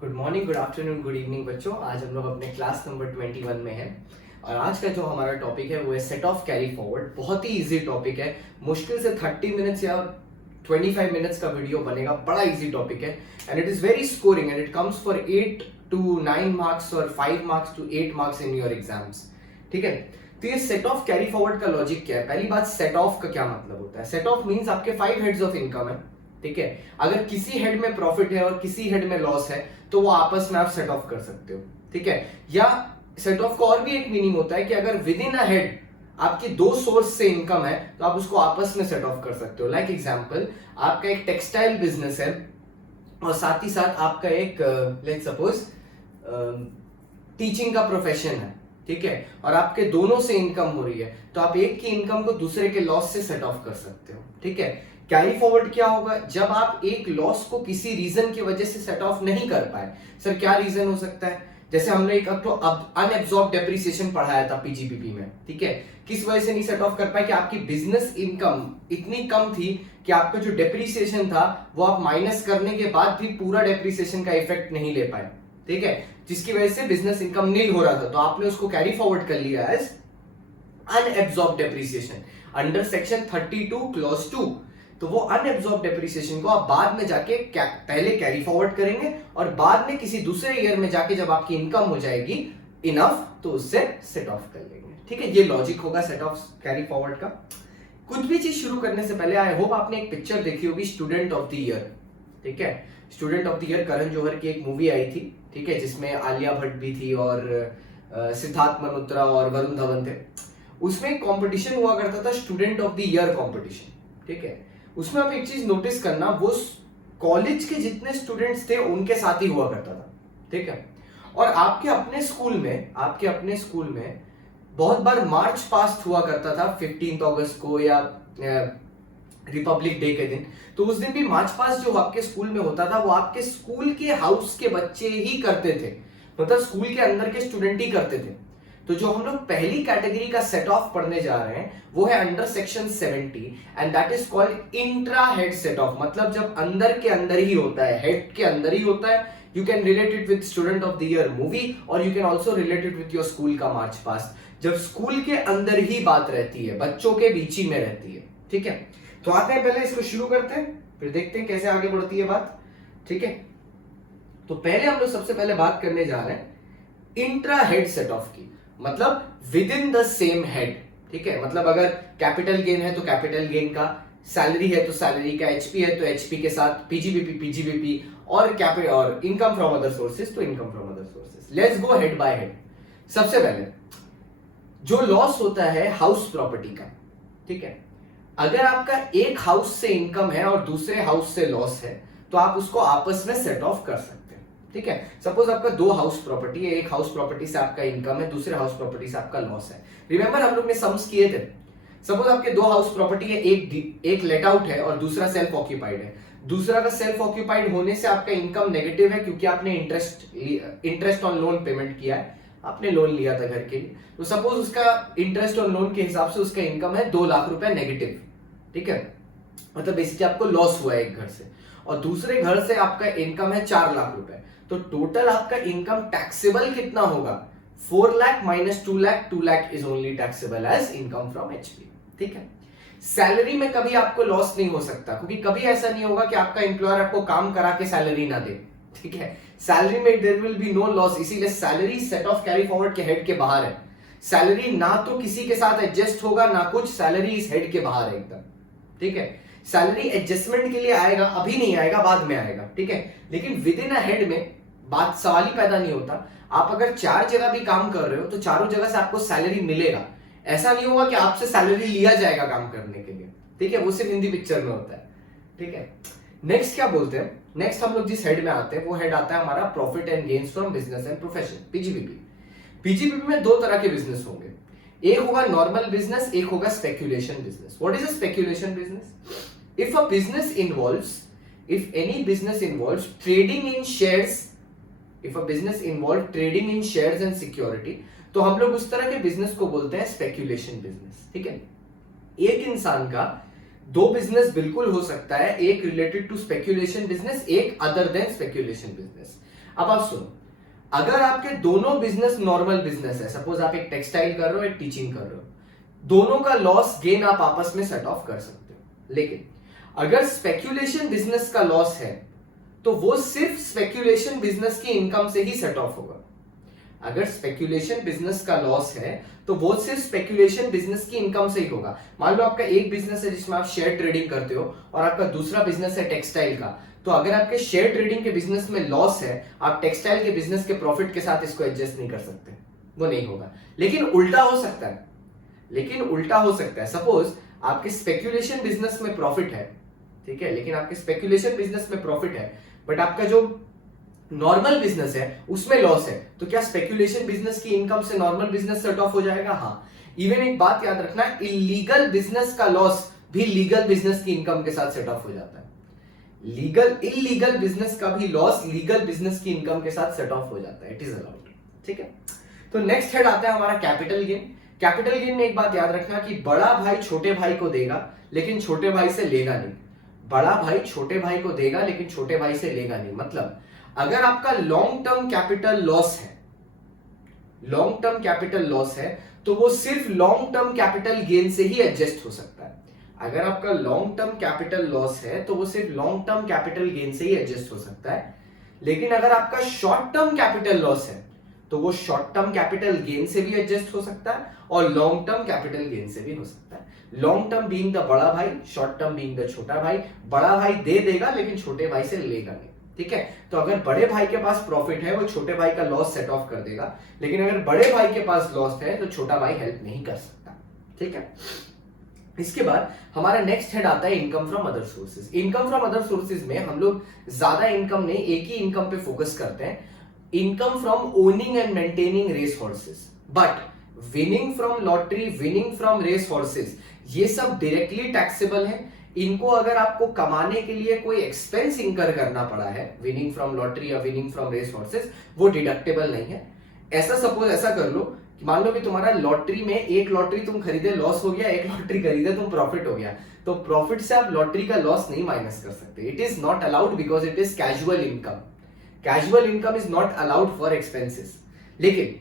Good morning, good afternoon, good evening बच्चों। आज हम लोग अपने क्लास नंबर 21 में हैं और आज का जो हमारा टॉपिक है वो है सेट ऑफ कैरी फॉरवर्ड। बहुत ही इजी टॉपिक है, मुश्किल से 30 मिनट्स या 25 मिनट्स का वीडियो बनेगा। बड़ा इजी टॉपिक है and it is very scoring and it comes for 8 to 9 marks और 5 marks to 8 marks in your exams. ठीक है, तो ये सेट ऑफ कैरी फॉरवर्ड का लॉजिक क्या है? पहली बात, सेट ऑफ का क्या मतलब होता है? सेट ऑफ मींस आपके 5 हेड्स ऑफ इनकम है। ठीक है, अगर किसी हेड में प्रॉफिट है और किसी हेड में लॉस है तो वो आपस में आप सेट ऑफ कर सकते हो। ठीक है, या सेट ऑफ का और भी एक मीनिंग होता है कि अगर विद इन अ हेड आपकी दो सोर्स से इनकम है तो आप उसको आपस में सेट ऑफ कर सकते हो। लाइक एग्जांपल, आपका एक टेक्सटाइल बिजनेस है और साथ ही साथ आपका एक लेट्स सपोज टीचिंग का प्रोफेशन है। ठीक है, और आपके दोनों से इनकम हो रही है तो आप एक की इनकम को दूसरे के लॉस से सेट ऑफ कर सकते हो। ठीक है, कैरी फॉरवर्ड क्या होगा? जब आप एक लॉस को किसी रीजन की वजह से सेट ऑफ नहीं कर पाए। सर क्या रीजन हो सकता है? जैसे हमने एक अनएब्सॉर्ब डेप्रिसिएशन पढ़ाया था पीजीबीपी में। ठीक है, किस वजह से नहीं सेट ऑफ कर पाए कि आपकी बिजनेस इनकम इतनी कम थी कि आपका जो डेप्रिसिएशन था वो आप माइनस करने के बाद भी पूरा डेप्रिसिएशन का इफेक्ट नहीं ले पाए। ठीक है, जिसकी वजह से बिजनेस इनकम नील हो रहा था, तो आपने उसको कैरी फॉरवर्ड कर लिया as unabsorb depreciation under section 32 clause 2। तो वो अनएब्सॉर्ब डेप्रिसिएशन को आप बाद में जाके पहले कैरी फॉरवर्ड करेंगे और बाद में किसी दूसरे ईयर में जाके जब आपकी इनकम हो जाएगी इनफ तो उससे सेट ऑफ कर लेंगे। ठीक है, ये लॉजिक होगा सेट ऑफ कैरी फॉरवर्ड का। कुछ भी चीज शुरू करने से पहले आई होप आपने एक पिक्चर देखी होगी, स्टूडेंट ऑफ द ईयर। ठीक है, student of the year Karan Johar की एक मूवी आई थी। ठीक है, जिसमें आलिया भट्ट भी थी और सिद्धार्थ मल्होत्रा और वरुण धवन थे। उसमें एक कंपटीशन हुआ करता था, student of the year competition. ठीक है, उसमें आप एक चीज नोटिस करना, वो कॉलेज के जितने स्टूडेंट्स थे उनके साथ ही हुआ करता था। ठीक है, और आपके अपने स्कूल में बहुत बार मार्च पास्ट हुआ करता था 15 अगस्त को या रिपब्लिक डे के दिन। तो उस दिन भी मार्च पास्ट जो आपके स्कूल में होता था वो आपके स्कूल के हाउस के बच्चे ही करते थे, मतलब स्कूल के अंदर के स्टूडेंट ही करते थे। तो जो हम लोग पहली कैटेगरी का सेट ऑफ पढ़ने जा रहे हैं वो है under section 70 and that is called intra head set of. मतलब जब अंदर के अंदर ही होता है, हेड के अंदर ही होता है। You can relate it with student of the year movie और you can also relate it with your school का मार्च पास्ट। जब स्कूल के अंदर ही बात रहती है, बच्चों के बीच ही में रहती है। ठीक है, तो आते हैं पहले इसको शुरू करते हैं, फिर देखते हैं कैसे आगे बढ़ती है बात। ठीक है, तो पहले हम लोग सबसे पहले बात करने जा रहे हैं इंट्रा हेड सेट ऑफ की, मतलब with in the same head. ठीक है, मतलब अगर कैपिटल गेन है तो कैपिटल गेन का, सैलरी है तो सैलरी का, एचपी है तो एचपी के साथ, पीजीबीपी और कैपिटल और इनकम फ्रॉम अदर सोर्सेज तो income from other sources. Let's go head bye head. सबसे पहले जो लॉस होता है हाउस प्रॉपर्टी का। ठीक है, अगर आपका एक हाउस से इनकम है और दूसरे हाउस से लॉस है तो आप उसको आपस में सेट ऑफ कर सकते हैं। ठीक है, सपोज आपका दो हाउस प्रॉपर्टी है, एक हाउस प्रॉपर्टी से आपका इनकम है, दूसरे हाउस प्रॉपर्टी से आपका लॉस है। रिमेंबर हम लोग ने सम्स किए थे। सपोज आपके दो हाउस प्रॉपर्टी है, एक लेट आउट है और दूसरा सेल्फ ऑक्यूपाइड है। दूसरा का सेल्फ ऑक्यूपाइड होने से आपका इनकम नेगेटिव है क्योंकि आपने इंटरेस्ट ऑन लोन पेमेंट किया है, आपने लोन लिया था घर के लिए। तो सपोज उसका इंटरेस्ट ऑन लोन के हिसाब से उसका इनकम है 2 लाख रुपए नेगेटिव। ठीक है, मतलब बेसिकली आपको लॉस हुआ है एक घर से, और दूसरे घर से आपका इनकम है 4 लाख रुपए। तो टोटल आपका इनकम टैक्सेबल कितना होगा? 4 lakh minus 2 lakh, 2 lakh is only taxable as income from HP. ठीक है, सैलरी में कभी आपको लॉस नहीं हो सकता क्योंकि कभी ऐसा नहीं होगा कि आपका एम्प्लॉयर आपको काम करा के सैलरी ना दे। ठीक है, सैलरी में there will be no loss, इसीलिए salary set off carry forward के हेड के बाहर है। सैलरी ना तो किसी के साथ एडजस्ट होगा ना कुछ, सैलरी इस हेड के बाहर है एकदम। ठीक है, सैलरी एडजस्टमेंट के लिए आएगा, अभी नहीं आएगा, बाद में आएगा। ठीक है, लेकिन विद इन अ हेड में बात सवाल ही पैदा नहीं होता। आप अगर 4 जगह भी काम कर रहे हो तो चारों जगह से आपको सैलरी मिलेगा। ऐसा नहीं होगा कि आपसे सैलरी लिया जाएगा काम करने के लिए। ठीक है, वो सिर्फ हिंदी पिक्चर में होता है। ठीक है, नेक्स्ट क्या बोलते हैं? नेक्स्ट हम लोग जिस हेड में आते हैं वो हेड आता है हमारा profit and gains from business and profession, PGBP. PGBP में 2 तरह के बिजनेस होंगे, एक होगा नॉर्मल बिजनेस, एक होगा speculation business. What is a speculation business? if any business involves trading in shares, if a business involves trading in shares and security, तो हम लोग उस तरह के बिजनेस को बोलते हैं स्पेक्यूलेशन बिजनेस। ठीक है, एक इंसान का 2 बिजनेस बिल्कुल हो सकता है, एक रिलेटेड टू स्पेक्यूलेशन बिजनेस, एक अदर देन स्पेक्यूलेशन बिजनेस। अब आप सुनो, अगर आपके दोनों बिजनेस नॉर्मल बिजनेस है, सपोज आप एक टेक्सटाइल कर रहे हो, एक टीचिंग कर रहे हो, दोनों का लॉस गेन आप आपस में सेट ऑफ कर सकते हो। लेकिन अगर स्पेक्यूलेशन बिजनेस का लॉस है तो वो सिर्फ स्पेक्यूलेशन बिजनेस की इनकम से ही सेट ऑफ होगा। अगर स्पेक्यूलेशन बिजनेस का लॉस है तो वो सिर्फ स्पेक्यूलेशन बिजनेस की इनकम से ही होगा। मान लो आपका एक बिजनेस है जिसमें आप शेयर ट्रेडिंग करते हो और आपका दूसरा बिजनेस है टेक्सटाइल का, तो अगर आपके शेयर ट्रेडिंग के बिजनेस में लॉस है, आप टेक्सटाइल के बिजनेस के प्रॉफिट के साथ इसको एडजस्ट नहीं कर सकते, वो नहीं होगा। लेकिन उल्टा हो सकता है, सपोज आपके स्पेक्यूलेशन बिजनेस में प्रॉफिट है, ठीक है, लेकिन आपके स्पेक्यूलेशन बिजनेस में प्रॉफिट है बट आपका जो नॉर्मल बिजनेस है उसमें लॉस है, तो क्या स्पेक्यूलेशन बिजनेस की इनकम से नॉर्मल बिजनेस सेट ऑफ हो जाएगा? हाँ। इवन एक बात याद रखना, इलीगल बिजनेस का लॉस भी लीगल बिजनेस की इनकम के साथ सेट ऑफ हो जाता है। इलीगल बिजनेस का भी लॉस लीगल बिजनेस की इनकम के साथ सेट ऑफ हो जाता है, इट इज अलाउड, ठीक है। तो नेक्स्ट हेड आता है हमारा कैपिटल गेन। कैपिटल गेन में एक बात याद रखना कि बड़ा भाई छोटे भाई को देगा लेकिन छोटे भाई से लेगा नहीं। बड़ा भाई छोटे भाई को देगा लेकिन छोटे भाई से लेगा नहीं। मतलब अगर आपका लॉन्ग टर्म कैपिटल लॉस है तो वो सिर्फ लॉन्ग टर्म कैपिटल गेन से ही एडजस्ट हो सकता है। अगर आपका लॉन्ग टर्म कैपिटल लॉस है तो वो सिर्फ लॉन्ग टर्म कैपिटल गेन से ही एडजस्ट हो सकता है। लेकिन अगर आपका शॉर्ट टर्म कैपिटल लॉस है तो वो शॉर्ट टर्म कैपिटल गेन से भी एडजस्ट हो सकता है और लॉन्ग टर्म कैपिटल गेन से भी हो सकता है। लॉन्ग टर्म बीइंग द बड़ा भाई, शॉर्ट टर्म बीइंग द छोटा भाई। बड़ा भाई दे देगा लेकिन छोटे भाई से लेगा नहीं, ठीक है। तो अगर बड़े भाई के पास प्रॉफिट है वो छोटे भाई का लॉस सेट ऑफ कर देगा, लेकिन अगर बड़े भाई के पास लॉस है तो छोटा भाई हेल्प नहीं कर सकता, ठीक है। इसके बाद हमारा नेक्स्ट हेड आता है income from other sources. Income from other sources में हम लोग ज्यादा इनकम नहीं, एक ही इनकम पे फोकस करते हैं, income from owning and maintaining race horses. But winning from lottery, winning from race horses, ये सब डायरेक्टली टैक्सेबल है। इनको अगर आपको कमाने के लिए कोई एक्सपेंस इंकर करना पड़ा है, विनिंग फ्रॉम लॉटरी या विनिंग फ्रॉम रेस हॉर्सेस, वो डिडक्टेबल नहीं है। ऐसा कर लो कि मान लो कि तुम्हारा लॉटरी में एक लॉटरी तुम खरीदे लॉस हो गया, एक लॉटरी खरीदे तुम प्रॉफिट हो गया, तो प्रॉफिट से आप लॉटरी का लॉस नहीं माइनस कर सकते। It is not allowed because it is casual income. Casual income is not allowed for expenses. लेकिन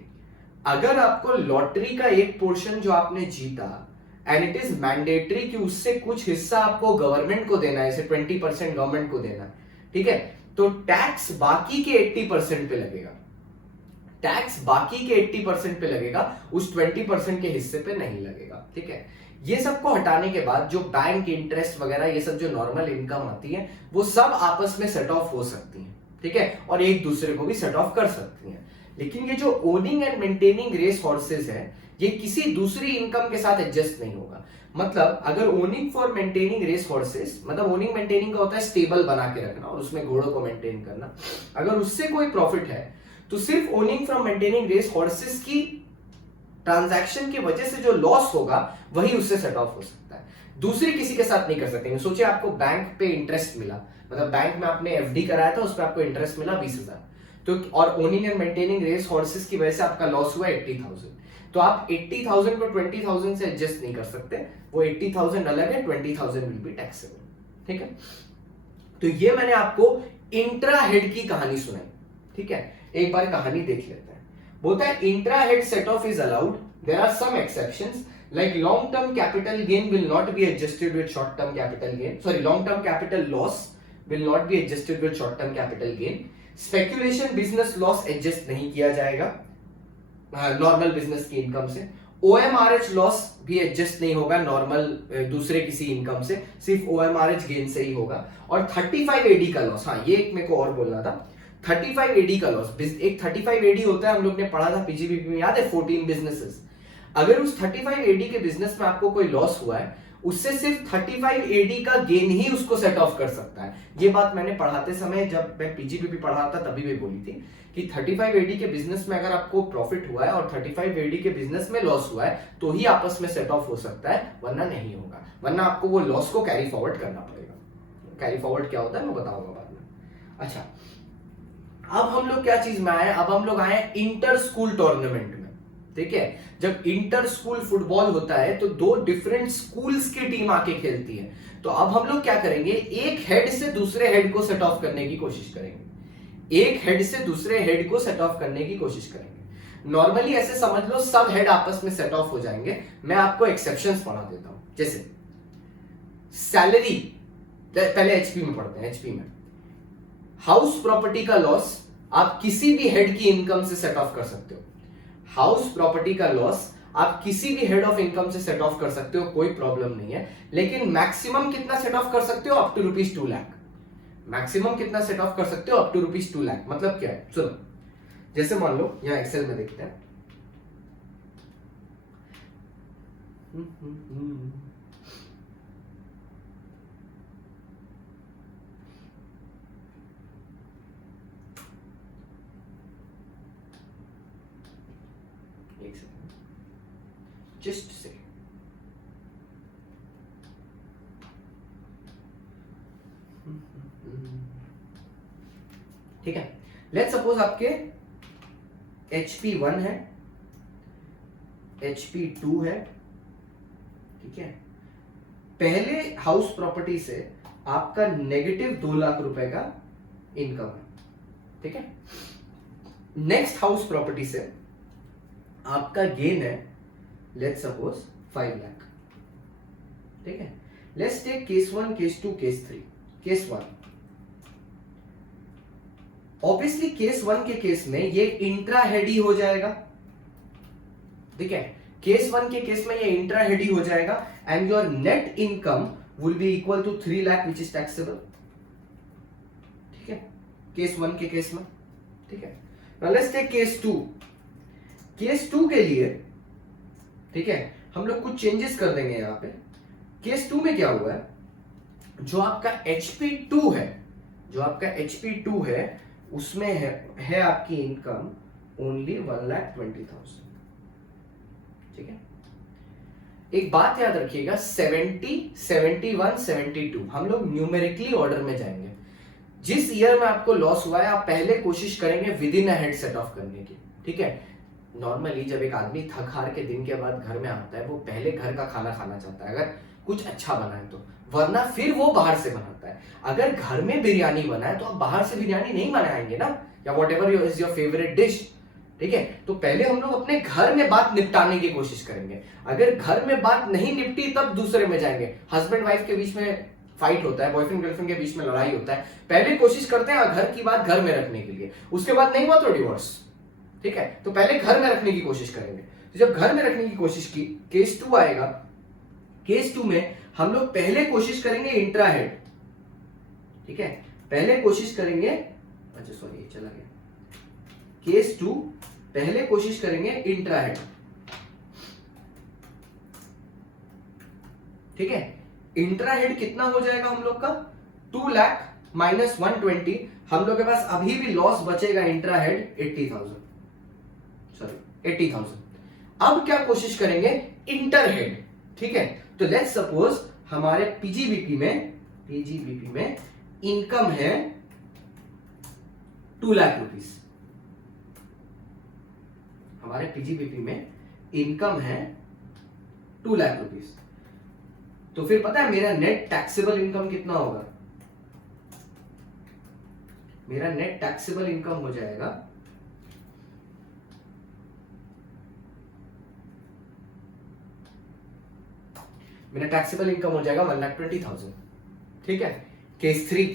अगर आपको लॉटरी का एक पोर्शन जो आपने जीता एंड इट इज मैंडेटरी कि उससे कुछ हिस्सा आपको गवर्नमेंट को देना है, जैसे 20% गवर्नमेंट को देना है, ठीक है, तो टैक्स बाकी के 80% पे लगेगा। टैक्स बाकी के 80% पे लगेगा, उस 20% के हिस्से पे नहीं लगेगा, ठीक है। ये सबको हटाने के बाद जो बैंक इंटरेस्ट वगैरह ये सब जो नॉर्मल इनकम आती है वो सब आपस में सेट ऑफ हो सकती है, ठीक है, और एक दूसरे को भी सेट ऑफ कर सकती है। लेकिन ये जो owning and maintaining race horses है ये किसी दूसरी इनकम के साथ एडजस्ट नहीं होगा। मतलब अगर owning for maintaining race horses, मतलब ओनिंग मेंटेनिंग का होता है स्टेबल बना के रखना और उसमें घोड़ों को मेंटेन करना, अगर उससे कोई प्रॉफिट है तो सिर्फ owning from maintaining race horses की ट्रांजैक्शन की वजह से जो लॉस होगा वही उससे सेट ऑफ हो सकता है, दूसरी किसी के साथ नहीं कर सकते। सोचिए आपको बैंक पे इंटरेस्ट मिला, मतलब बैंक में आपने एफडी कराया था, उस पर आपको इंटरेस्ट मिला 20,000, तो और owning and maintaining race horses की वजह से आपका लॉस हुआ 80,000, तो आप 80,000 को 20,000 से एडजस्ट नहीं कर सकते, वो 80,000 अलग है, 20,000 विल बी टैक्सेबल, ठीक है। तो ये मैंने आपको इंट्रा हेड की कहानी सुनाई, ठीक है। एक बार कहानी देख लेते हैं। बोलता है intra head set off is allowed, there are some exceptions like long term capital gain will not be adjusted with short term capital gain, sorry, long term capital loss will not be adjusted with short term capital gain, speculation business loss adjust नहीं किया जाएगा normal business की income से, OMRH loss भी adjust नहीं होगा normal दूसरे किसी इनकम से, सिर्फ OMRH गेन से ही होगा, और 35 AD का लॉस, हाँ ये एक मेरे को और बोलना था, 35 AD का लॉस, एक 35 AD होता है, हम लोग ने पढ़ा था पीजीबीपी में, याद है, 14 बिजनेसेस। अगर उस 35 AD के बिजनेस में आपको कोई लॉस हुआ है, उससे सिर्फ 35 AD का गेन ही उसको सेट ऑफ कर सकता है। ये बात मैंने पढ़ाते समय जब मैं पीजीबीपी पढ़ा था तभी भी बोली थी कि 35 AD के बिजनेस में अगर आपको प्रॉफिट हुआ है और 35 AD के बिजनेस में लॉस हुआ है तो ही आपस में सेट ऑफ हो सकता है, वरना नहीं होगा, वरना आपको वो लॉस को कैरी फॉरवर्ड करना पड़ेगा। कैरी फॉरवर्ड क्या होता है मैं बताऊंगा बाद में। अच्छा, अब हम लोग क्या चीज में आए, अब हम लोग आए इंटर स्कूल टूर्नामेंट में, ठीक है। जब इंटर स्कूल फुटबॉल होता है तो दो डिफरेंट स्कूल्स की टीम आके खेलती है, तो अब हम लोग क्या करेंगे, एक हेड से दूसरे हेड को सेट ऑफ करने की कोशिश करेंगे। एक हेड से दूसरे हेड को सेट ऑफ करने की कोशिश करेंगे। नॉर्मली ऐसे समझ लो सब हेड आपस में सेट ऑफ हो जाएंगे। मैं आपको एक्सेप्शंस पढ़ा देता हूं। जैसे सैलरी, पहले एचपी में पढ़ते हैं। एचपी में हाउस प्रॉपर्टी का लॉस आप किसी भी हेड की इनकम से सेट ऑफ कर सकते हो। हाउस प्रॉपर्टी का लॉस आप किसी भी हेड ऑफ इनकम से सेट ऑफ कर सकते हो, कोई प्रॉब्लम नहीं है। लेकिन मैक्सिमम कितना सेट ऑफ कर सकते हो? Up to ₹2 lakh. मैक्सिमम कितना सेट ऑफ कर सकते हो? Up to ₹2 lakh. मतलब क्या है? सुनो, जैसे मान लो यहां एक्सेल में देखते हैं। एक सेकंड, जस्ट से ठीक है। लेट्स सपोज आपके HP1 है, HP2 है, ठीक है। पहले हाउस प्रॉपर्टी से आपका नेगेटिव ₹2 लाख का इनकम है, ठीक है। नेक्स्ट हाउस प्रॉपर्टी से आपका गेन है लेट्स सपोज 5 लाख, ठीक है। Let's take case 1, case 2, case 3। Case 1, obviously case 1 के केस में ये इंट्रा हेड ही हो जाएगा, ठीक है। केस 1 के केस में ये इंट्रा हेड ही हो जाएगा and your net income will be equal to 3 lakh which is taxable, ठीक है। केस 1 के केस में, ठीक है। Now let's take case 2। Case 2 के लिए, ठीक है, हम लोग कुछ चेंजेस कर देंगे यहां पे। केस 2 में क्या हुआ है, जो आपका HP2 है, जो आपका HP2 है उसमें है आपकी इनकम ओनली 1,20,000, ठीक है। एक बात याद रखिएगा, 70, 71, 72 हम लोग न्यूमेरिकली ऑर्डर में जाएंगे। जिस ईयर में आपको लॉस हुआ है आप पहले कोशिश करेंगे with in a head set of करने की, ठीक है। नॉर्मली जब एक आदमी थक हार के दिन के बाद घर में आता है वो पहले घर का खाना खाना चाहता है, अगर कुछ अच्छा बना है तो, वरना फिर वो बाहर से बनाता है। अगर घर में बिरयानी बना है तो आप बाहर से बिरयानी नहीं बनाएंगे ना, या what ever is your favourite dish, ठीक है। तो पहले हम लोग अपने घर में बात निपटाने की कोशिश करेंगे। अगर घर में बात नहीं निपटी तब दूसरे में जाएंगे। हस्बैंड वाइफ के बीच में फाइट होता है, बॉयफ्रेंड गर्लफ्रेंड के बीच में लड़ाई होता है, पहले कोशिश करते हैं घर की बात घर में रखने के लिए, उसके बाद नहीं हुआ तो डिवोर्स, ठीक है। तो पहले घर में रखने की कोशिश करेंगे। तो जब घर में रखने की कोशिश की, केस 2 आएगा। केस 2 में हम लोग पहले कोशिश करेंगे इंट्रा हेड, ठीक है। पहले कोशिश करेंगे, अच्छा सॉरी ये चला गया। केस 2 पहले कोशिश करेंगे इंट्रा हेड, ठीक है। इंट्रा हेड कितना हो जाएगा हम लोग का? 2 लाख माइनस 120। हम लोग के पास अभी भी लॉस बचेगा इंट्रा हेड 80,000, सॉरी 80,000। अब क्या कोशिश करेंगे? इंटर हेड, ठीक है। तो लेट्स सपोज हमारे पीजीबीपी में इनकम है 2 लाख रुपीस। हमारे पीजीबीपी में इनकम है 2 लाख रुपीस। तो फिर पता है मेरा नेट टैक्सेबल इनकम कितना होगा? मेरा नेट टैक्सेबल इनकम हो जाएगा मेरा टैक्सेबल इनकम हो जाएगा 1,20,000, ठीक है। केस 3,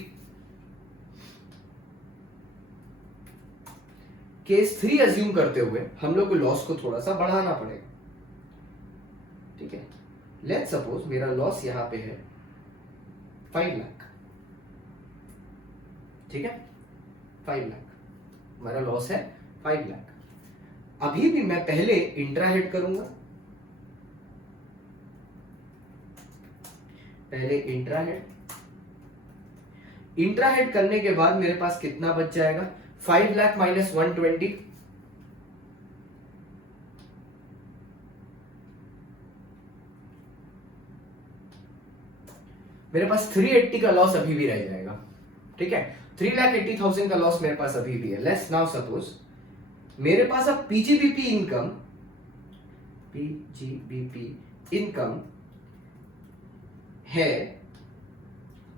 केस 3 अज्यूम करते हुए हम लोग को लॉस को थोड़ा सा बढ़ाना पड़ेगा, ठीक है। लेट्स सपोज मेरा लॉस यहां पे है 5 लाख, ठीक है। 5 लाख मेरा लॉस है, 5 लाख। अभी भी मैं पहले इंट्रा हेड करूंगा, पहले इंट्रा हेड करने के बाद मेरे पास कितना बच जाएगा? 5 लाख माइनस 120, मेरे पास 380 का लॉस अभी भी रह जाएगा, ठीक है। 3,80,000 का लॉस मेरे पास अभी भी है। लेट्स नाउ सपोज मेरे पास अब पीजीबीपी इनकम है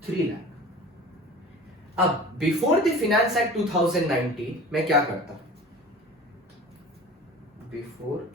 3 लाख। अब बिफोर द फिनेंस एक्ट 2019 मैं क्या करता, बिफोर,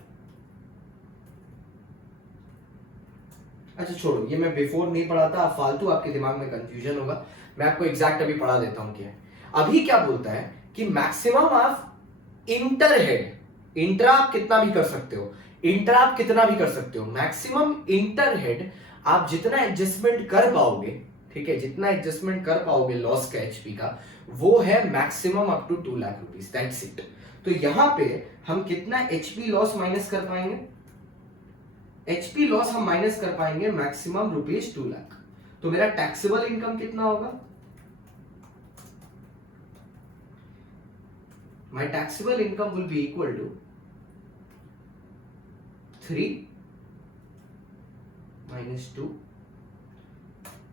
अच्छा छोड़ो ये मैं बिफोर नहीं पढ़ा था, फालतू आपके दिमाग में कंफ्यूजन होगा, मैं आपको एग्जैक्ट अभी पढ़ा देता हूं क्या है। अभी क्या बोलता है कि maximum of inter head, intra आप कितना भी कर सकते हो, इंट्रा आप कितना भी कर सकते हो, मैक्सिमम इंटर हेड आप जितना एडजस्टमेंट कर पाओगे, ठीक है, जितना एडजस्टमेंट कर पाओगे लॉस का एचपी का, वो है maximum up to 2 lakh rupees, that's it. तो यहां पे हम कितना एचपी लॉस माइनस कर पाएंगे, एचपी लॉस हम माइनस कर पाएंगे मैक्सिमम रुपीज 2 लाख। तो मेरा टैक्सेबल इनकम कितना होगा, my taxable income will be equal to 3 minus 2,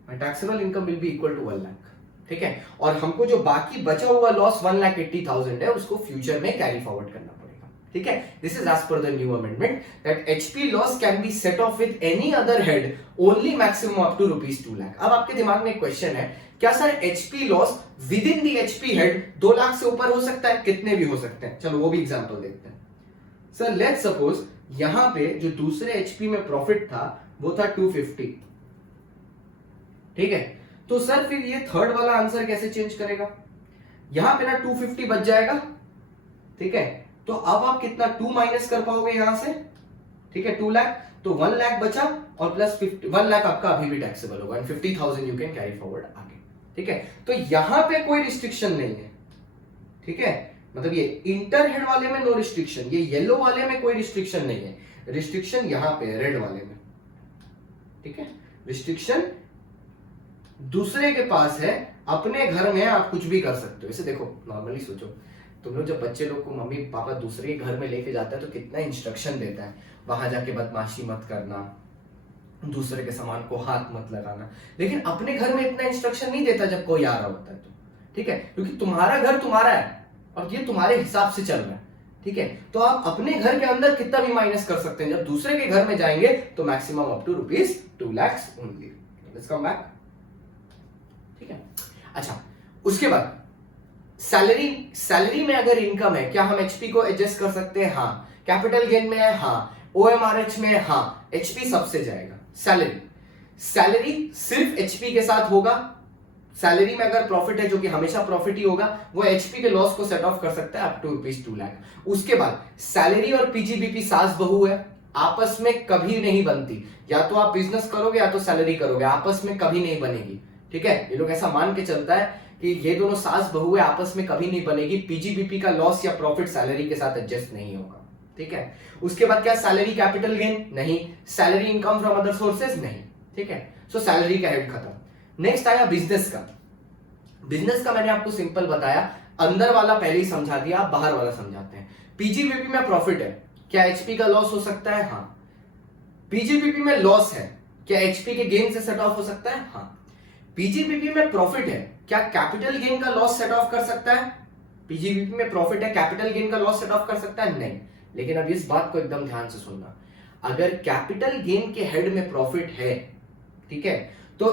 my taxable income will be equal to 1 lakh, ठीक है। और हमको जो बाकी बचा हुआ लॉस 1,80,000 है उसको फ्यूचर में कैरी फॉरवर्ड करना पड़ेगा, ठीक है। This is as per the new amendment that HP loss can be set off with any other head only maximum up to rupees 2 lakh. अब आपके दिमाग में एक क्वेश्चन है, क्या sir HP loss within the HP head 2 lakh से ऊपर हो सकता है, कितने भी हो सकते हैं, चलो वो भी एग्जांपल देखते हैं। सर लेट्स सपोज यहां पे जो दूसरे एचपी में प्रॉफिट था वो था 250, ठीक है। तो सर फिर ये थर्ड वाला आंसर कैसे चेंज करेगा, यहां पे ना 250 बच जाएगा, ठीक है। तो अब आप कितना 2 माइनस कर पाओगे यहां से, ठीक है, 2 लाख, तो 1 लाख बचा और प्लस 1 लाख आपका अभी भी टैक्सेबल होगा and 50,000 you can carry forward आगे, ठीक है। तो यहां पे कोई रिस्ट्रिक्शन नहीं है, ठीक है, मतलब ये इंटर हेड वाले में नो रिस्ट्रिक्शन, ये येलो वाले में कोई रिस्ट्रिक्शन नहीं है, रिस्ट्रिक्शन यहां पे रेड वाले में, ठीक है। रिस्ट्रिक्शन दूसरे के पास है, अपने घर में आप कुछ भी कर सकते हो। इसे देखो नॉर्मली सोचो, तुम लोग जब बच्चे लोग को मम्मी पापा दूसरे के घर में लेके जाता है तो कितना इंस्ट्रक्शन देता है, वहां जाके बदमाशी मत करना, दूसरे के सामान को हाथ मत लगाना, लेकिन अपने घर में इतना इंस्ट्रक्शन नहीं देता जब कोई आ रहा होता है तो, ठीक है, क्योंकि तुम्हारा घर तुम्हारा है और ये तुम्हारे हिसाब से चल रहा है, ठीक है। तो आप अपने घर के अंदर कितना भी माइनस कर सकते हैं, जब दूसरे के घर में जाएंगे तो maximum up to rupees 2 lakh only. Let's come back, ठीक है। अच्छा उसके बाद सैलरी, सैलरी में अगर इनकम है क्या हम एचपी को एडजस्ट कर सकते हैं, हाँ। कैपिटल गेन में है, हाँ। ओएमआरएच में है, हाँ। एचपी सबसे जाएगा। सैलरी, सैलरी सिर्फ एचपी के साथ होगा, सैलरी में अगर प्रॉफिट है जो कि हमेशा प्रॉफिट ही होगा, वो एचपी के लॉस को सेट ऑफ कर सकता है अप टू रुपीज 2 लाख। उसके बाद सैलरी और पीजीबीपी सास बहू है, आपस में कभी नहीं बनती, या तो आप बिजनेस करोगे या तो सैलरी करोगे, आपस में कभी नहीं बनेगी, ठीक है। ये लोग ऐसा मान के चलता है कि ये दोनों सास बहू है, आपस में कभी नहीं बनेगी, पीजीबीपी का लॉस या प्रॉफिट सैलरी के साथ एडजस्ट नहीं होगा, ठीक है। उसके बाद क्या सैलरी कैपिटल गेन नहीं, salary income from other sources नहीं, ठीक है। सो सैलरी का हेड खत्म। नेक्स्ट आया बिजनेस का। बिजनेस का मैंने आपको सिंपल बताया, अंदर वाला पहले ही समझा दिया, आप बाहर वाला समझाते हैं। पीजीबीपी में प्रॉफिट है, क्या एचपी का लॉस हो सकता है, हाँ। पीजीबीपी में लॉस है, क्या एचपी के गेन से सेट ऑफ हो सकता है, हाँ। पीजीबीपी में प्रॉफिट है, क्या कैपिटल गेन का लॉस सेट ऑफ कर सकता है, पीजीबीपी में प्रॉफिट है, कैपिटल गेन का लॉस सेट ऑफ कर सकता है, नहीं। लेकिन अब इस बात को एकदम ध्यान से सुनना, अगर कैपिटल गेन के हेड में प्रॉफिट है, ठीक है, तो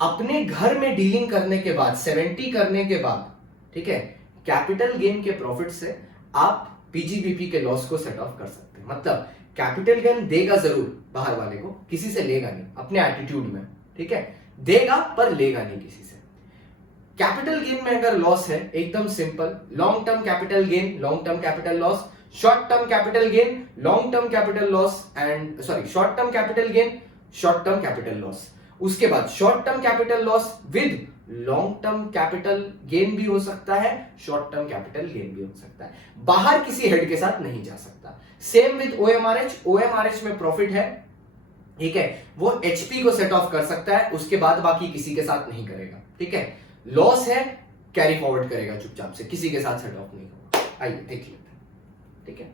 अपने घर में डीलिंग करने के बाद 70 करने के बाद, ठीक है, कैपिटल गेन के प्रॉफिट से आप पीजीबीपी के लॉस को सेट ऑफ कर सकते हैं। मतलब कैपिटल गेन देगा जरूर बाहर वाले को, किसी से लेगा नहीं, अपने एटीट्यूड में, ठीक है, देगा पर लेगा नहीं किसी से। कैपिटल गेन में अगर लॉस है, एकदम simple, long term capital gain, long term capital loss, short term capital gain, long term capital loss and sorry short term capital gain, short term capital loss. उसके बाद short term capital loss with long term capital gain भी हो सकता है, short term capital gain भी हो सकता है, बाहर किसी हेड के साथ नहीं जा सकता। सेम विद ओएमआरएच, ओएमआरएच में प्रॉफिट है, ठीक है, वो एचपी को सेट ऑफ कर सकता है, उसके बाद बाकी किसी के साथ नहीं करेगा, ठीक है। लॉस है, कैरी फॉरवर्ड करेगा चुपचाप से, किसी के साथ सेट ऑफ नहीं होगा। आइए देख लेते हैं, ठीक है।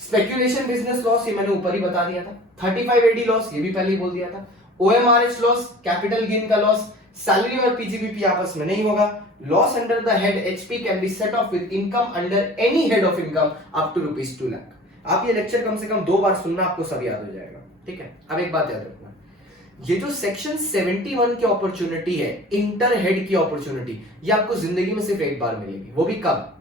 स्पेक्यूलेशन बिजनेस लॉस, ये मैंने ऊपर ही बता दिया था। 35 एडी लॉस, ये भी पहले ही बोल दिया था। ओएमआरएच लॉस, कैपिटल गेन का लॉस, सैलरी और पीजीबीपी आपस में नहीं होगा। Loss under the head HP can be set off with income under any head of income up to rupees 2 lakh. आप ये लेक्चर कम से कम 2 बार सुनना, आपको सब याद हो जाएगा, ठीक है। अब एक बात याद रखना, ये जो सेक्शन 71 की अपॉर्चुनिटी है, इंटर हेड की अपॉर्चुनिटी, ये आपको जिंदगी में सिर्फ एक बार मिलेगी। वो भी कब?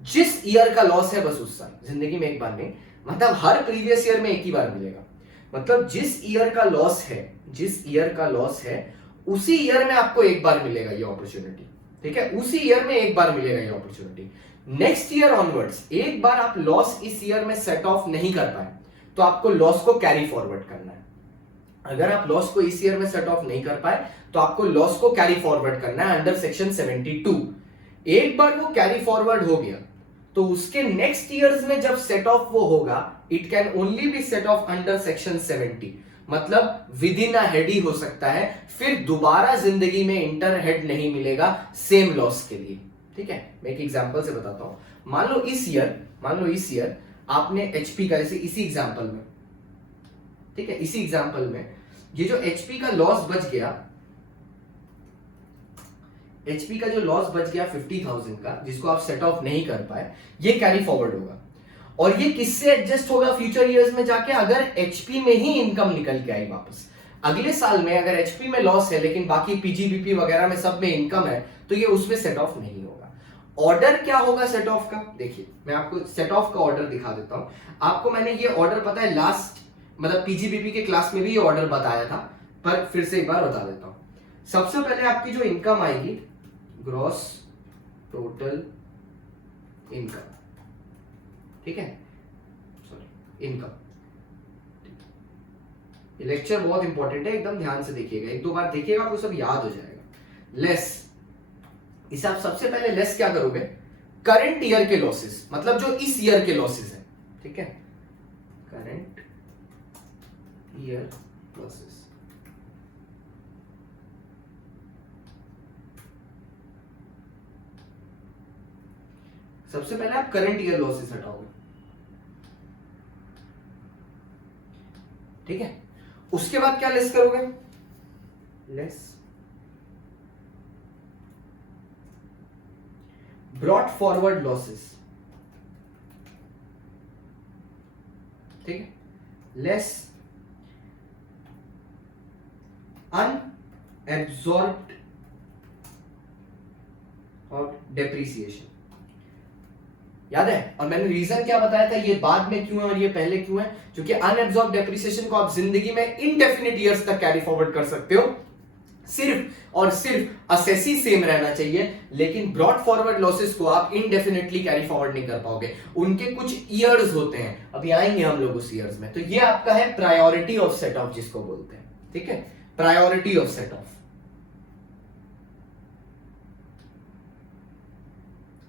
जिस ईयर का लॉस है बस उस साल, जिंदगी में एक बार नहीं, मतलब हर प्रीवियस ईयर में एक ही बार मिलेगा। मतलब जिस ईयर का लॉस है, जिस ईयर का लॉस है उसी ईयर में आपको एक बार मिलेगा ये अपॉर्चुनिटी, ठीक है, उसी ईयर में एक बार मिलेगा ये अपॉर्चुनिटी। नेक्स्ट ईयर ऑनवर्ड्स एक बार आप लॉस इस ईयर में सेट ऑफ नहीं कर पाए तो आपको लॉस को कैरी फॉरवर्ड करना है। अगर आप लॉस को इस ईयर में सेट ऑफ नहीं कर पाए तो आपको लॉस को कैरी फॉरवर्ड करना है अंडर सेक्शन 72। एक बार वो कैरी फॉरवर्ड हो गया तो उसके नेक्स्ट ईयर्स में जब सेट ऑफ वो होगा, it can only be set off under section 70, मतलब विद इन अ हेड ही हो सकता है, फिर दोबारा जिंदगी में इंटर हेड नहीं मिलेगा सेम लॉस के लिए। ठीक है, मैं एक एग्जांपल से बताता हूं। मान लो इस ईयर आपने एचपी का, जैसे इसी एग्जांपल में, ठीक है, इसी एग्जांपल में ये जो एचपी का लॉस बच गया, एचपी का जो लॉस बच गया 50,000 का, जिसको आप सेट ऑफ नहीं कर पाए, ये कैरी फॉरवर्ड होगा। और ये किससे एडजस्ट होगा फ्यूचर ईयर्स में जाके? अगर एचपी में ही इनकम निकल के आई वापस अगले साल में, अगर एचपी में लॉस है लेकिन बाकी पीजीबीपी वगैरह में सब में इनकम है, तो ये उसमें सेट ऑफ नहीं होगा। ऑर्डर क्या होगा सेट ऑफ का? देखिए मैं आपको सेट ऑफ का ऑर्डर दिखा देता हूं। आपको मैंने ये ऑर्डर पता है लास्ट, मतलब पीजीबीपी के क्लास में भी ये ऑर्डर बताया था, पर फिर से एक बार बता देता हूं। सबसे पहले आपकी जो इनकम आएगी, ग्रॉस टोटल इनकम, ठीक है, सॉरी इनकम। ये लेक्चर बहुत इंपॉर्टेंट है, एकदम ध्यान से देखिएगा, एक दो बार देखिएगा आपको सब याद हो जाएगा। लेस, इसे आप सबसे पहले लेस क्या करोगे? करंट ईयर के लॉसेस, मतलब जो इस ईयर के लॉसेस है, ठीक है, करंट ईयर लॉसेस। सबसे पहले आप करंट ईयर लॉसेस हटाओगे, ठीक है। उसके बाद क्या लेस करोगे? लेस ब्रॉट फॉरवर्ड लॉसेस, ठीक है, लेस अनएब्सॉर्ब्ड और डेप्रिसिएशन। याद है? और मैंने रीजन क्या बताया था, ये बाद में क्यों है और ये पहले क्यों है? क्योंकि अनएब्सॉर्ब डेप्रिसिएशन को आप जिंदगी में इनडेफिनिट ईयर्स तक कैरी फॉरवर्ड कर सकते हो, सिर्फ और सिर्फ असेसी सेम रहना चाहिए, लेकिन ब्रॉड फॉरवर्ड लॉसेस को आप इनडेफिनेटली कैरी फॉरवर्ड नहीं कर पाओगे, उनके कुछ ईयर्स होते हैं, अभी आएंगे हम लोग उस ईयर्स में। तो ये आपका है प्रायोरिटी ऑफ सेट ऑफ, जिसको बोलते हैं, ठीक है, प्रायोरिटी ऑफ सेट ऑफ।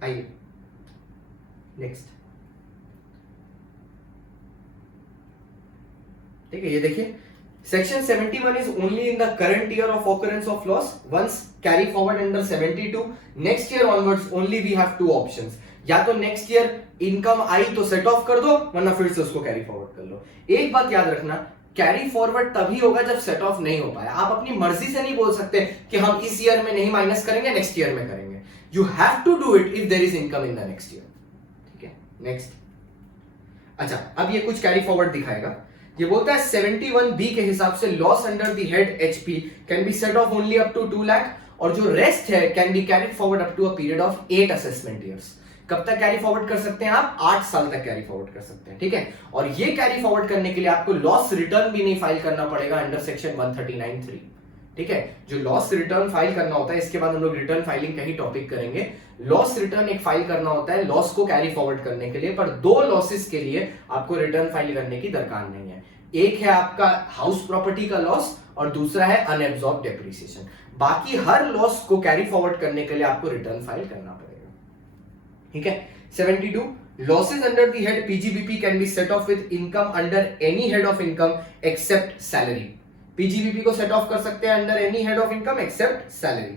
आइए नेक्स्ट, ठीक है, ये देखिए section 71 is only in the current year of occurrence of loss, once carry forward under 72, next year onwards only we have two options, या तो नेक्स्ट ईयर इनकम आई तो set off कर दो, वरना फिर से उसको कैरी फॉरवर्ड कर लो। एक बात याद रखना, कैरी फॉरवर्ड तभी होगा जब सेट ऑफ नहीं हो पाया। आप अपनी मर्जी से नहीं बोल सकते कि हम इस ईयर में नहीं माइनस करेंगे, नेक्स्ट ईयर में करेंगे। You have to do it if there is income in the next year, ठीक है। नेक्स्ट, अच्छा अब ये कुछ कैरी फॉरवर्ड दिखाएगा। ये बोलता है 71B के हिसाब से loss under the head HP can be set off only up to 2 lakh, और जो रेस्ट है can be carried forward up to a period of 8 assessment years. कब तक कैरी फॉरवर्ड कर सकते हैं आप? 8 साल तक कैरी फॉरवर्ड कर सकते हैं, ठीक है। और ये कैरी फॉरवर्ड करने के लिए आपको लॉस रिटर्न भी नहीं फाइल करना पड़ेगा अंडर सेक्शन 139(3), ठीक है। जो लॉस रिटर्न फाइल करना होता है, इसके बाद हम लोग रिटर्न फाइलिंग का ही टॉपिक करेंगे। लॉस रिटर्न एक फाइल करना होता है लॉस को कैरी फॉरवर्ड करने के लिए, पर 2 लॉसेस के लिए आपको रिटर्न फाइल करने की दरकार नहीं है। एक है आपका हाउस प्रॉपर्टी का लॉस और दूसरा है अनएब्सॉर्ब डेप्रिसिएशन। बाकी हर लॉस को कैरी फॉरवर्ड करने के लिए आपको रिटर्न फाइल करना पड़ेगा, ठीक है। 72 losses under the head PGBP can be set off with income under any head of income except salary. PGBP को सेट ऑफ कर सकते हैं under any head of income except salary.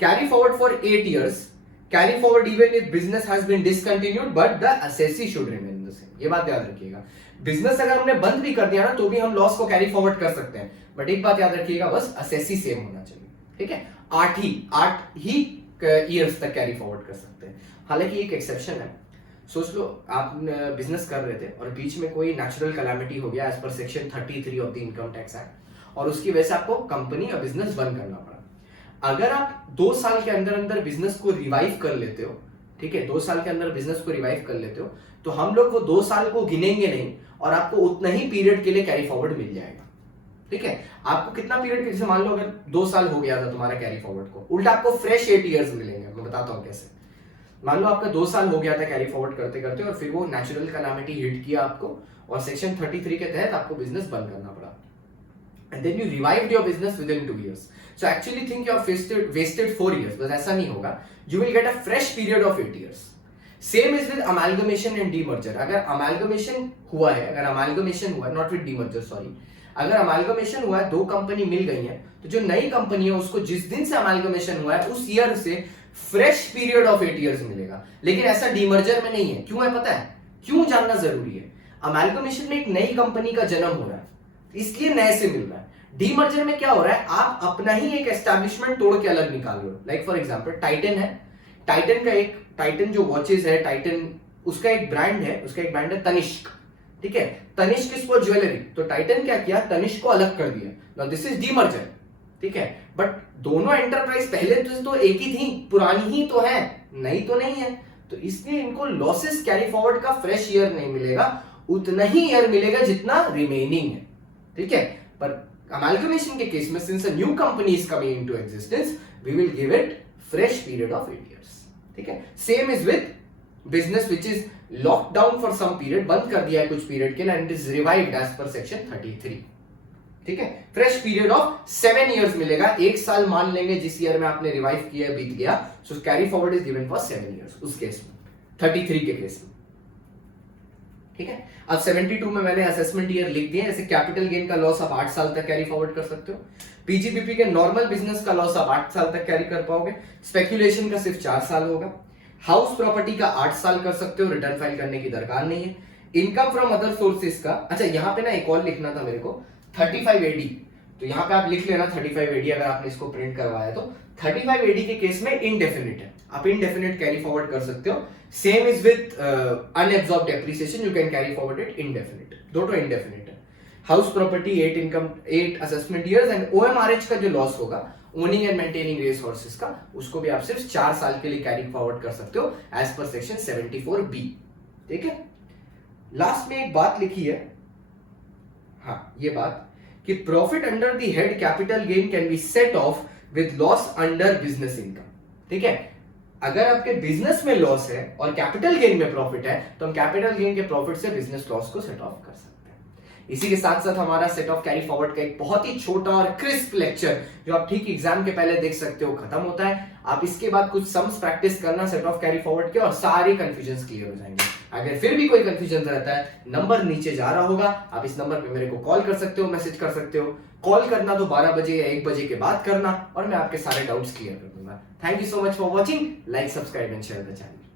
Carry forward for 8 years, carry forward even if business has been discontinued but the assessee should remain the same. ये बात याद रखिएगा, business अगर हमने बंद भी कर दिया ना तो भी हम लॉस को कैरी फॉरवर्ड कर सकते हैं, बट एक बात याद रखिएगा, बस असेसी सेम होना चाहिए, ठीक है। 8 ही ईयर्स तक कैरी फॉरवर्ड कर सकते हैं। हालांकि एक एक्सेप्शन है, सोच लो आप बिजनेस कर रहे थे और बीच में कोई नेचुरल कैलामिटी हो गया as per section 33 of the income tax act, और उसकी वजह से आपको कंपनी या बिजनेस बंद करना पड़ा। अगर आप 2 साल के अंदर अंदर बिजनेस को रिवाइव कर लेते हो, ठीक है, 2 साल के अंदर बिजनेस को रिवाइव कर लेते हो, तो हम लोग वो 2 साल को गिनेंगे नहीं और आपको उतना ही पीरियड के लिए कैरी फॉरवर्ड मिल जाएगा। ठीक है, आपको कितना पीरियड, जैसे मान लो अगर 2 साल हो गया था तुम्हारा कैरी फॉरवर्ड को, उल्टा आपको फ्रेश 8 ईयर्स मिलेंगे। मैं बताता हूं कैसे। मान लो आपका 2 साल हो गया था कैरी फॉरवर्ड करते करते और फिर वो नेचुरल कैलामिटी हिट किया आपको और सेक्शन 33 के तहत आपको बिजनेस बंद करना पड़ा, and then you revived your business within 2 years. So actually think you have wasted 4 years, बस ऐसा नहीं होगा, you will get a fresh period of 8 years. Same is with amalgamation and demerger. अगर amalgamation हुआ है, अगर amalgamation हुआ है, नॉट विद डीमर्जर, सॉरी, अगर अमालगमेशन हुआ है, 2 कंपनी मिल गई है, तो जो नई कंपनी है उसको जिस दिन से अमालगमेशन हुआ है उस ईयर से फ्रेश पीरियड ऑफ 8 इयर्स मिलेगा। लेकिन ऐसा डीमर्जर में नहीं है। क्यों है पता है? क्यों जानना जरूरी है? अमालगमेशन में एक नई कंपनी का जन्म हो रहा है, इसलिए नए से मिल रहा है। डीमर्जर में क्या हो रहा है, आप अपना ही एक एस्टैब्लिशमेंट तोड़ के अलग निकाल रहे हो। लाइक फॉर एग्जांपल टाइटन है, टाइटन जो वॉचेस है, टाइटन उसका एक ब्रांड है तनिष्क। ठीक है, तनिष्क इज फॉर ज्वेलरी, तो टाइटन क्या किया, तनिष्क को अलग कर दिया। Now this is demerger. ठीक है, बट दोनों एंटरप्राइज पहले तो एक ही थी, पुरानी ही तो है, नई तो नहीं है, तो इसलिए इनको लॉसेस कैरी फॉरवर्ड का फ्रेश ईयर नहीं मिलेगा, उतना ही ईयर मिलेगा जितना रिमेनिंग है। ठीक है, पर अमालगमेशन के केस में since a new company is coming into existence, we will give it fresh period of 8 years. ठीक है, same is with business which is lock down for some period, बंद कर दिया है कुछ पीरियड के लिए, and is revived as per section 33। ठीक है, फ्रेश पीरियड ऑफ 7 इयर्स मिलेगा। 1 साल मान लेंगे जिस ईयर में आपने रिवाइव किया बीत गया, so carry forward is given for 7 years उस केस में, 33 के केस में। ठीक है, अब 72 में मैंने असेसमेंट ईयर लिख दिए। जैसे कैपिटल गेन का लॉस आप 8 साल तक कैरी फॉरवर्ड कर सकते हो, पीजीबीपी के नॉर्मल बिजनेस का लॉस आप 8 साल तक कैरी कर पाओगे, स्पेक्यूलेशन का सिर्फ 4 साल होगा, हाउस प्रॉपर्टी का 8 साल कर सकते हो, रिटर्न फाइल करने की दरकार नहीं है। इनकम फ्रॉम अदर सोर्सेज का, अच्छा यहाँ पे ना एक और लिखना था मेरे को, 35 AD, तो यहाँ पे आप लिख लेना 35 AD, अगर आपने इसको प्रिंट करवाया तो 35 AD के केस में इनडेफिनिट है, आप इनडेफिनिट कैरी फॉरवर्ड कर सकते हो। Same is with unabsorb depreciation, you can carry forward it indefinite, दोनों इनडेफिनिट है। House property 8 income 8 assessment years, and OMRH का जो लॉस होगा, owning and maintaining race horses का, उसको भी आप सिर्फ 4 साल के लिए कैरी फॉरवर्ड कर सकते हो एज पर सेक्शन 74B। ठीक है, लास्ट में एक बात लिखी है, हाँ ये बात कि profit under the head capital gain can be set off with loss under business income. ठीक है, अगर आपके बिजनेस में लॉस है और कैपिटल गेन में प्रॉफिट है, तो हम कैपिटल गेन के प्रॉफिट से बिजनेस लॉस को सेट ऑफ कर सकते हैं। इसी के साथ साथ हमारा सेट ऑफ कैरी फॉरवर्ड का एक बहुत ही छोटा और क्रिस्प लेक्चर, जो आप ठीक एग्जाम के पहले देख सकते हो, खत्म होता है। आप इसके बाद कुछ सम्स प्रैक्टिस करना सेट ऑफ कैरी फॉरवर्ड के, और सारे कंफ्यूजन क्लियर हो जाएंगे। अगर फिर भी कोई कंफ्यूजन रहता है, नंबर नीचे जा रहा होगा, आप इस नंबर पे मेरे को कॉल कर सकते हो, मैसेज कर सकते हो। कॉल करना तो 12 बजे या 1 बजे के बाद करना, और मैं आपके सारे डाउट्स क्लियर कर दूंगा। Thank you so much for watching, like, subscribe and share the channel.